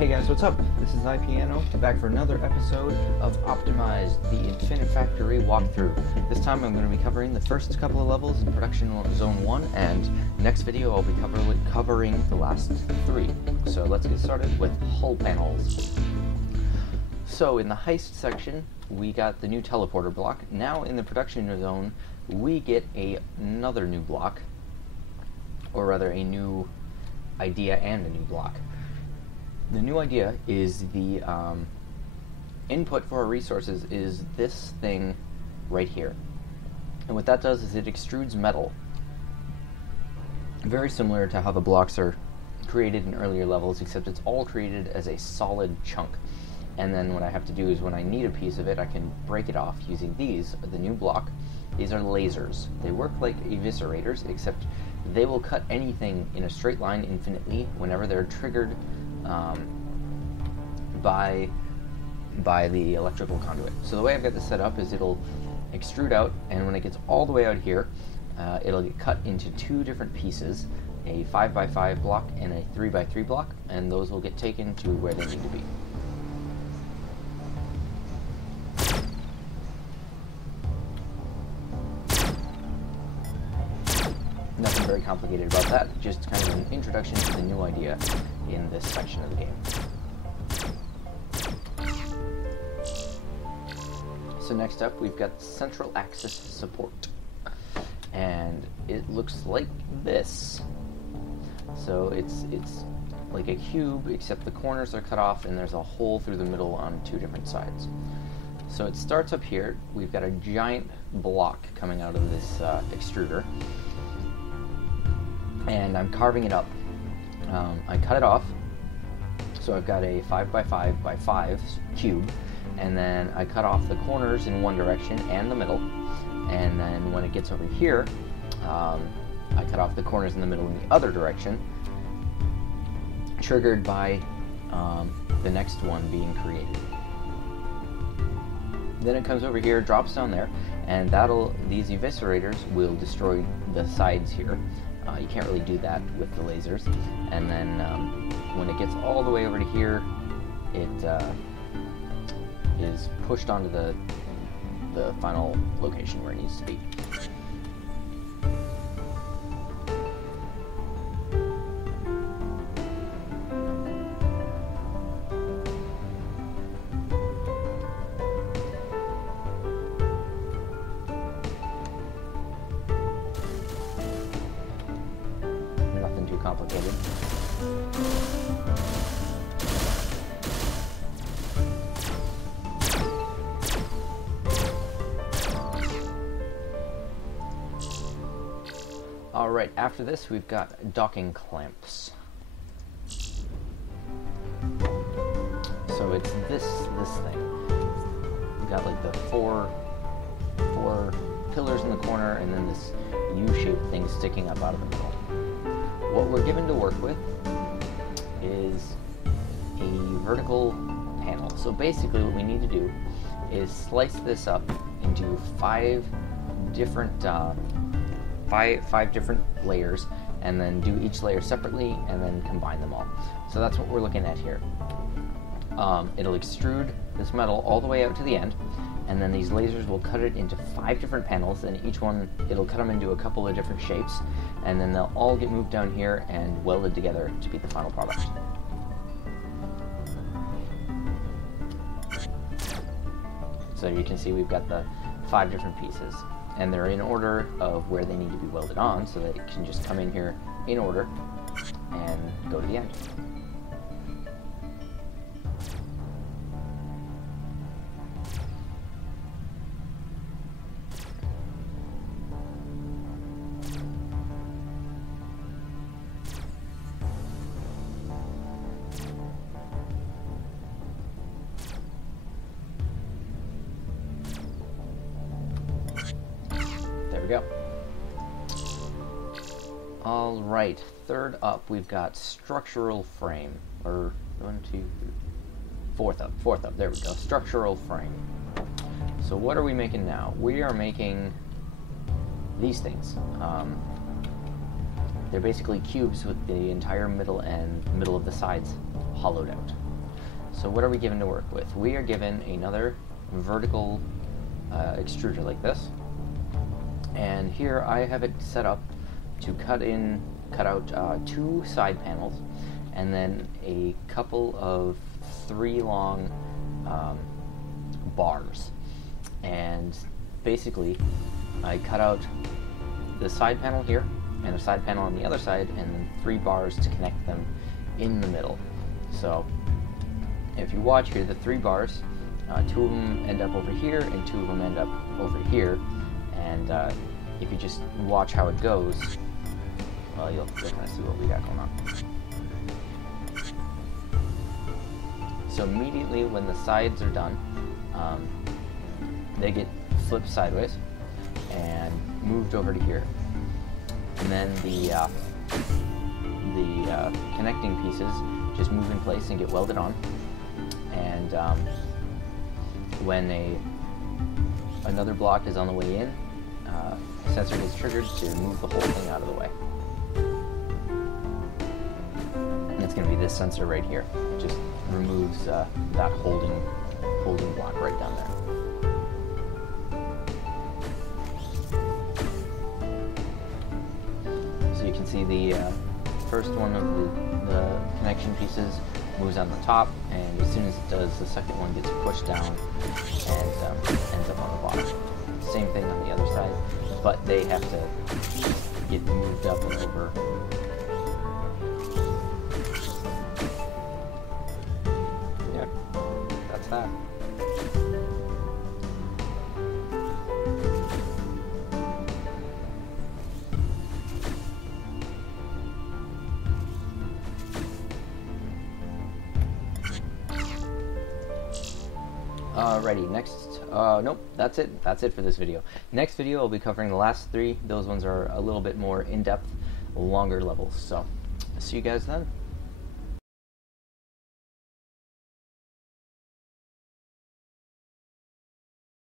Hey guys, what's up? This is iPiano, back for another episode of Optimized, the Infinifactory walkthrough. This time I'm going to be covering the first couple of levels in Production Zone 1, and next video I'll be covering the last 3. So let's get started with hull panels. So in the heist section, we got the new teleporter block. Now in the Production Zone, we get another new block, or rather a new idea and a new block. The new idea is the input for our resources is this thing right here. And what that does is it extrudes metal. Very similar to how the blocks are created in earlier levels, except it's all created as a solid chunk. And then what I have to do is when I need a piece of it, I can break it off using these, the new block. These are lasers. They work like eviscerators, except they will cut anything in a straight line infinitely whenever they're triggered by the electrical conduit. So the way I've got this set up is it'll extrude out, and when it gets all the way out here, it'll get cut into 2 different pieces, a 5x5 block and a 3x3 block, and those will get taken to where they need to be. Nothing very complicated about that, just kind of an introduction to the new idea in this section of the game. So next up, we've got central axis support, and it looks like this. So it's like a cube, except the corners are cut off and there's a hole through the middle on 2 different sides. So it starts up here. We've got a giant block coming out of this extruder, and I'm carving it up. I cut it off, so I've got a 5x5x5 cube, and then I cut off the corners in one direction and the middle, and then when it gets over here, I cut off the corners in the middle in the other direction, triggered by the next one being created. Then it comes over here, drops down there, and these eviscerators will destroy the sides here. You can't really do that with the lasers. And then when it gets all the way over to here, it is pushed onto the final location where it needs to be. Complicated. Alright, after this we've got docking clamps. So it's this thing. We've got like the four pillars in the corner, and then this U-shaped thing sticking up out of the middle. What we're given to work with is a vertical panel. So basically what we need to do is slice this up into 5 different layers, and then do each layer separately and then combine them all. So that's what we're looking at here. It'll extrude this metal all the way out to the end, and then these lasers will cut it into 5 different panels, and each one, it'll cut them into a couple of different shapes, and then they'll all get moved down here and welded together to be the final product. So you can see we've got the 5 different pieces, and they're in order of where they need to be welded on, so that it can just come in here in order and go to the end. There we go. Alright, third up we've got structural frame. Or, 1, 2, 3, fourth up, there we go. Structural frame. So what are we making now? We are making these things. They're basically cubes with the entire middle and middle of the sides hollowed out. So what are we given to work with? We are given another vertical extruder like this, and here I have it set up to cut out 2 side panels, and then a couple of 3 long bars. And basically, I cut out the side panel here, and a side panel on the other side, and then 3 bars to connect them in the middle. So if you watch here, the 3 bars, 2 of them end up over here, and 2 of them end up over here. And if you just watch how it goes, well, you'll kind of see what we got going on. So immediately when the sides are done, they get flipped sideways and moved over to here. And then the connecting pieces just move in place and get welded on. And when another block is on the way in, a sensor gets triggered to move the whole thing out of the way. And it's going to be this sensor right here. It just removes that holding block right down there. So you can see the first one of the connection pieces moves on the top, and as soon as it does, the second one gets pushed down and ends up on the bottom. Same thing on the other side, but they have to get moved up and over. Yeah, that's that. Alrighty, next, nope, that's it. That's it for this video. Next video, I'll be covering the last 3. Those ones are a little bit more in-depth, longer levels. So, see you guys then.